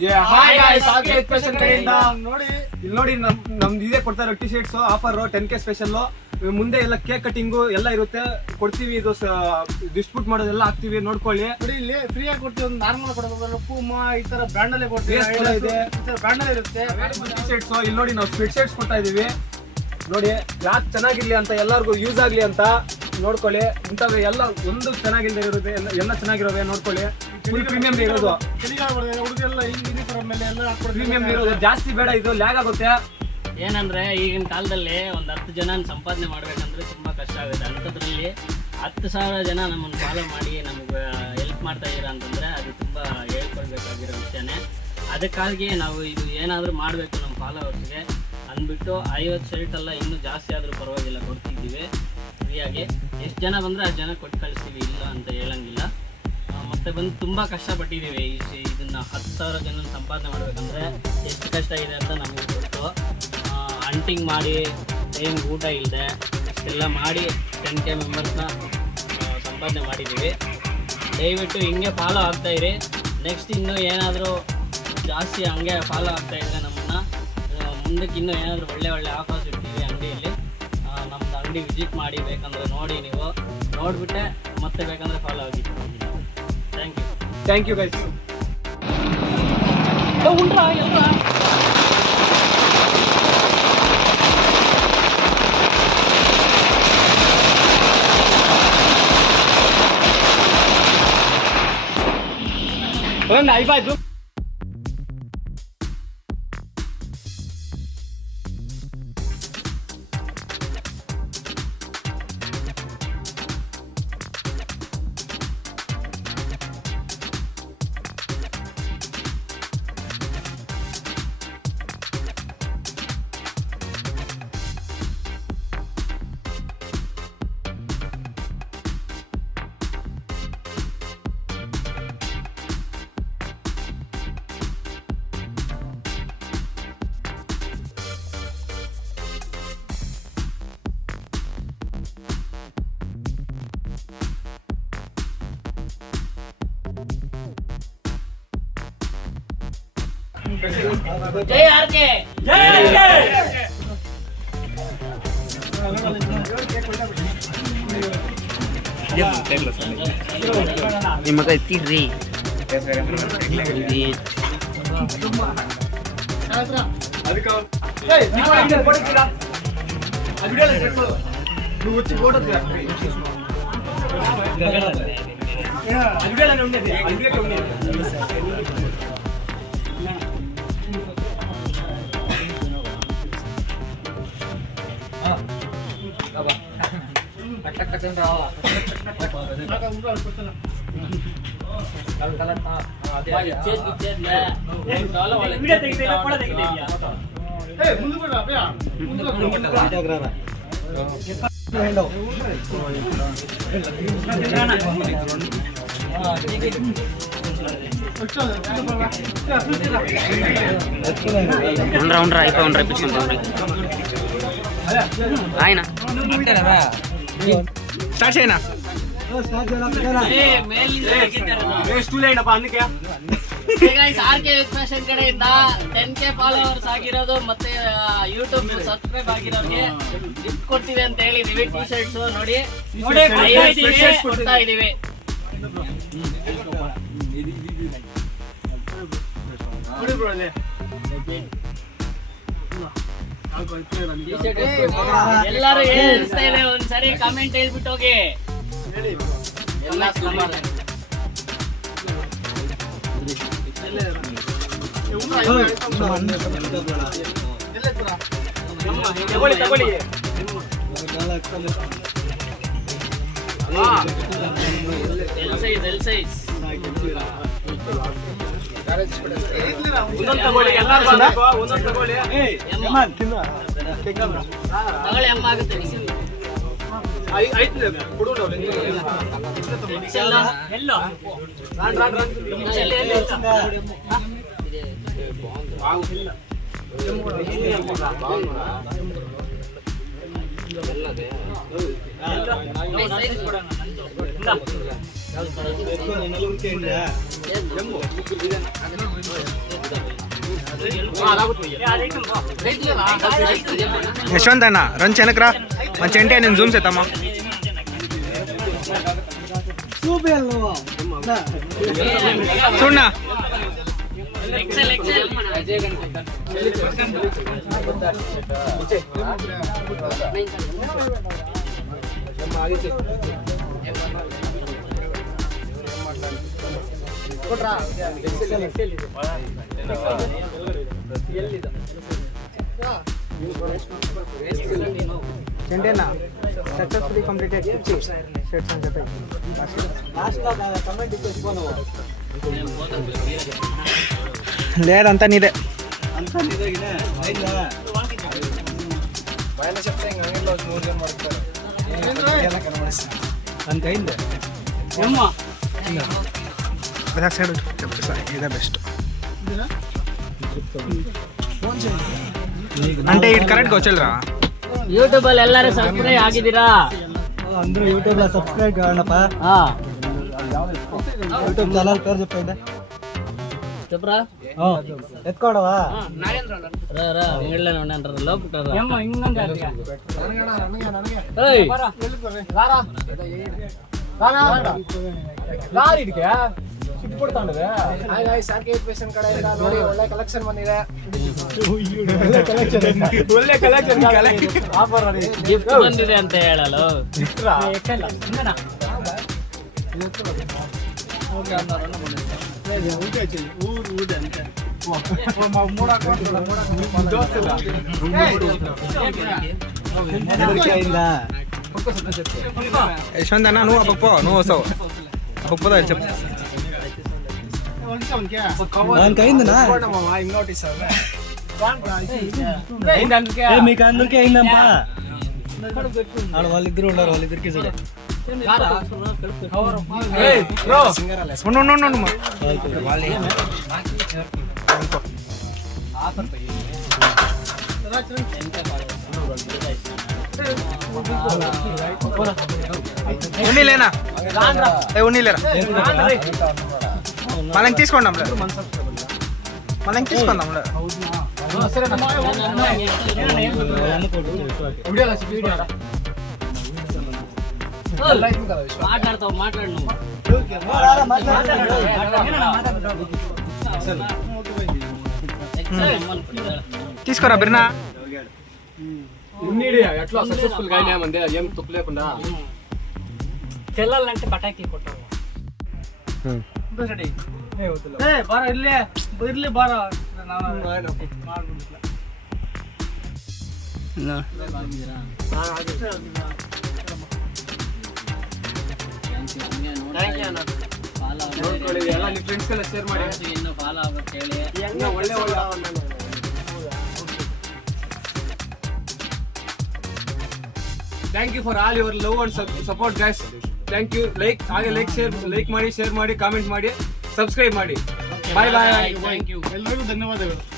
Hi guys, RK fashion ಕಡೆಯಿಂದ ನೋಡಿ ಇಲ್ಲಿ ನೋಡಿ ನಮ್ದು ಇದೇ ಕೊಡ್ತಾರೆ T shirts offer 10K special. ಮುಂದೆ ಎಲ್ಲ ಕೇಕ್ ಕಟಿಂಗು ಎಲ್ಲ ಇರುತ್ತೆ, ಕೊಡ್ತೀವಿ. ಇದು ಡಿಸ್ಟ್ರಿಬ್ಯೂಟ್ ಮಾಡೋದೆಲ್ಲ ಹಾಕ್ತಿವಿ, ನೋಡ್ಕೊಳ್ಳಿ. ಇಲ್ಲಿ ಫ್ರೀ ಆಗಿ ಕೊಡ್ತೀವಿ. ಒಂದು ನಾರ್ಮಲ್ ಕೊಡೋದು ಪೂಮಾ ಈ ತರ ಬ್ರ್ಯಾಂಡ್ ಅಲ್ಲೇ ಕೊಡ್ತೀವಿ. ಇದೆ ಬ್ರ್ಯಾಂಡ್ ಅಲ್ಲಿ ಇರುತ್ತೆ ಟಿ ಶರ್ಟ್ಸ್. ಇಲ್ಲಿ ನೋಡಿ ನಾವು ಸ್ವೆಟ್ ಶರ್ಟ್ಸ್ ಕೊಡ್ತಾ ಇದೀವಿ. ನೋಡಿ ಯಾಕೆ ಚೆನ್ನಾಗಿರ್ಲಿ ಅಂತ, ಎಲ್ಲರಿಗೂ ಯೂಸ್ ಆಗ್ಲಿ ಅಂತ ನೋಡ್ಕೊಳ್ಳಿ. ಇಂಥವು ಎಲ್ಲ ಒಂದು ಚೆನ್ನಾಗಿಲ್ಲದೆ ಇರುತ್ತೆ, ಎಲ್ಲ ಚೆನ್ನಾಗಿರೋವೆ ನೋಡ್ಕೊಳ್ಳಿ. ಫುಲ್ ಪ್ರೀಮಿಯಂ ಇರೋದು, ಪ್ರೀಮಿಯಂ ಇರೋದು. ಜಾಸ್ತಿ ಬೇಡ, ಇದು ಲ್ಯಾಗ್ ಆಗುತ್ತೆ. ಏನಂದ್ರೆ ಈಗಿನ ಕಾಲದಲ್ಲಿ ಒಂದು 10 ಜನ ಸಂಪಾದನೆ ಮಾಡ್ಬೇಕಂದ್ರೆ ತುಂಬಾ ಕಷ್ಟ ಆಗುತ್ತೆ. ಅಂಥದ್ರಲ್ಲಿ 10,000 ಜನ ನಮ್ಮನ್ನು ಫಾಲೋ ಮಾಡಿ ನಮ್ಗೆ ಹೆಲ್ಪ್ ಮಾಡ್ತಾ ಇದ್ದೀರಾ ಅಂತಂದ್ರೆ ಅದು ತುಂಬಾ ಹೇಳ್ಕೊಳ್ಬೇಕಾಗಿರೋ ವಿಷಯನೇ. ಅದಕ್ಕಾಗಿ ನಾವು ಇದು ಏನಾದರೂ ಮಾಡಬೇಕು ನಮ್ಮ ಫಾಲೋವರ್ಸ್ಗೆ ಅಂದ್ಬಿಟ್ಟು 50 ಶರ್ಟ್ ಅಲ್ಲ, ಇನ್ನೂ ಜಾಸ್ತಿ ಆದರೂ ಪರವಾಗಿಲ್ಲ ಕೊಡ್ತಿದ್ದೀವಿ ಫ್ರೀಯಾಗಿ. ಎಷ್ಟು ಜನ ಬಂದರೆ ಅಷ್ಟು ಜನ ಕೊಟ್ಟು ಕಳಿಸ್ತೀವಿ, ಇಲ್ಲ ಅಂತ ಹೇಳಂಗಿಲ್ಲ. ಮತ್ತೆ ಬಂದು ತುಂಬ ಕಷ್ಟಪಟ್ಟಿದ್ದೀವಿ. ಇದನ್ನು 10,000 ಜನ ಸಂಪಾದನೆ ಮಾಡಬೇಕಂದ್ರೆ ಎಷ್ಟು ಕಷ್ಟ ಇದೆ ಅಂತ ನಮಗೆ ಗೊತ್ತು. ಹಂಟಿಂಗ್ ಮಾಡಿ ಟೈಮ್ ಊಟ ಇಲ್ಲದೆ ಇಷ್ಟೆಲ್ಲ ಮಾಡಿ 10K ಮೆಂಬರ್ಸ್ನ ಸಂಪಾದನೆ ಮಾಡಿದ್ದೀವಿ. ದಯವಿಟ್ಟು ಹಿಂಗೆ ಫಾಲೋ ಆಗ್ತಾಯಿರಿ. ನೆಕ್ಸ್ಟ್ ಇನ್ನೂ ಏನಾದರೂ ಜಾಸ್ತಿ ಹಂಗೆ ಫಾಲೋ ಆಗ್ತಾಯಿದ್ರೆ ನಮ್ಮನ್ನು ಮುಂದಕ್ಕೆ ಇನ್ನೂ ಏನಾದರೂ ಒಳ್ಳೆ ಆಫರ್ಸ್ ಇರ್ತೀವಿ ಅಂಗಡಿಯಲ್ಲಿ. ನಮ್ಮದು ಅಂಗಡಿ ವಿಸಿಟ್ ಮಾಡಿ, ಬೇಕಂದರೆ ನೋಡಿ, ನೀವು ನೋಡಿಬಿಟ್ಟೆ ಮತ್ತೆ ಬೇಕಂದರೆ ಫಾಲೋ ಆಗಿ. Thank you guys. ಒಂದು ಐಬಾಯ್ತು. ಜೈ ಆರ್ಕೆ, ಜೈ ಆರ್ಕೆ. ನಿಮ್ಮ ಮಗ ಎತ್ತಿರ್ರಿ. ఉండరా అయిపోయి ఇప్పించుకుంటాం ఆయన స్టార్ట్ చేయనా. ಆರ್ಕೆ ಫ್ಯಾಷನ್ ಕಡೆಯಿಂದ 10K ಫಾಲೋವರ್ಸ್ ಆಗಿರೋದು ಮತ್ತೆ ಯೂಟ್ಯೂಬ್ ಸಬ್ಸ್ಕ್ರೈಬ್ ಆಗಿರೋರಿಗೆ ಗಿಫ್ಟ್ ಕೊಡ್ತೀವಿ ಅಂತ ಹೇಳಿದೀವಿ. ಟಿ ಶರ್ಟ್ಸ್ ನೋಡಿ ಕೊಡ್ತಾ ಇದೀವಿ. ಎಲ್ಲರೂ ಏನಿಸ್ತಾ ಇದೆ ಒಂದ್ಸರಿ ಕಾಮೆಂಟ್ ಹೇಳ್ಬಿಟ್ಟು ಹೋಗಿ. ತಗೊಳ್ಳಿ. ಎಲ್ ಸೈಜ್ ತಗೊಳ್ಳಿ, ಎಲ್ಲರೂ ಒಂದೊಂದು ತಗೊಳ್ಳಿ. ತಗೊಳ್ಳಿ, ಅಮ್ಮ ಆಗುತ್ತೆ. యశ్వంత్ అన్న రన్ చెనకరా మంచి అంటే నేను జూమ్ చేద్దామా చూడనా చెంటేనా సక్సెస్ఫుల్లీ కంప్లీటెడ్ షర్ట్స్ అని చెప్పి లేదంతా నీదే అంత అయింది సైడ్ చెప్తా ఇదే బెస్ట్ అంటే ఇటు ಕರೆಕ್ಟ್గా వచ్చేಲ್ರಾ ಯೂಟ್ಯೂಬ್ ಅಲ್ಲಿ ಎಲ್ಲರೂ ಸಬ್ಸ್ಕ್ರೈಬ್ ಆಗಿದ್ದೀರಾ అందరూ యూట్యూబ్ లో సబ్స్క్రైబ్ కావాలప్ప యూట్యూబ్ ఛానల్ పేరు చెప్పండి చెప్పరా ఎత్తుకోవడవా రా రా అంగడిలోనే ఉన్నాను లోపుటారా ಒಳ್ಳೆ ಕಲೆಕ್ಷನ್ ಬಂದಿದೆ ಗಿಫ್ಟ್ ಬಂದಿದೆ ಅಂತ ಹೇಳಲು యశ్వంత్ అన్న నువ్వు అప్ప నువ్వు వస్తావు అప్పపోదా చెప్పు దానికైందినా మీకు అందరికీ అయిందమ్మా ఆడ వాళ్ళిద్దరు ఉన్నారు వాళ్ళిద్దరికి చూడ ఉన్నీలేనా ఉన్నీలేరా మళ్ళీ తీసుకుందాం మళ్ళీ తీసుకుందాం మాట్లాడతావు మాట్లాడు నువ్వు తీసుకోరా బిర్నా ఎట్లా సక్సెస్ఫుల్ గా అయినామంది ఏం తప్పు లేకుండా చెల్లాలంటే పటాకీ కొట్టావు ಬಾರ ಇರ್ಲಿ ಬಾರ ಫ್ರೆಂಡ್ಸ್ ಎಲ್ಲ ಶೇರ್ ಮಾಡಿ ಇನ್ನು ಫಾಲೋ ಆಗುತ್ತೆ ಹೇಳಿ ಒಳ್ಳೆ thank you for all your love and support guys thank you ಹಾಗೆ ಲೈಕ್ ಮಾಡಿ ಶೇರ್ ಮಾಡಿ ಕಾಮೆಂಟ್ ಮಾಡಿ ಸಬ್ಸ್ಕ್ರೈಬ್ ಮಾಡಿ ಬಾಯ್ ಬಾಯ್ ಥ್ಯಾಂಕ್ ಯು ಎಲ್ಲರಿಗೂ ಧನ್ಯವಾದಗಳು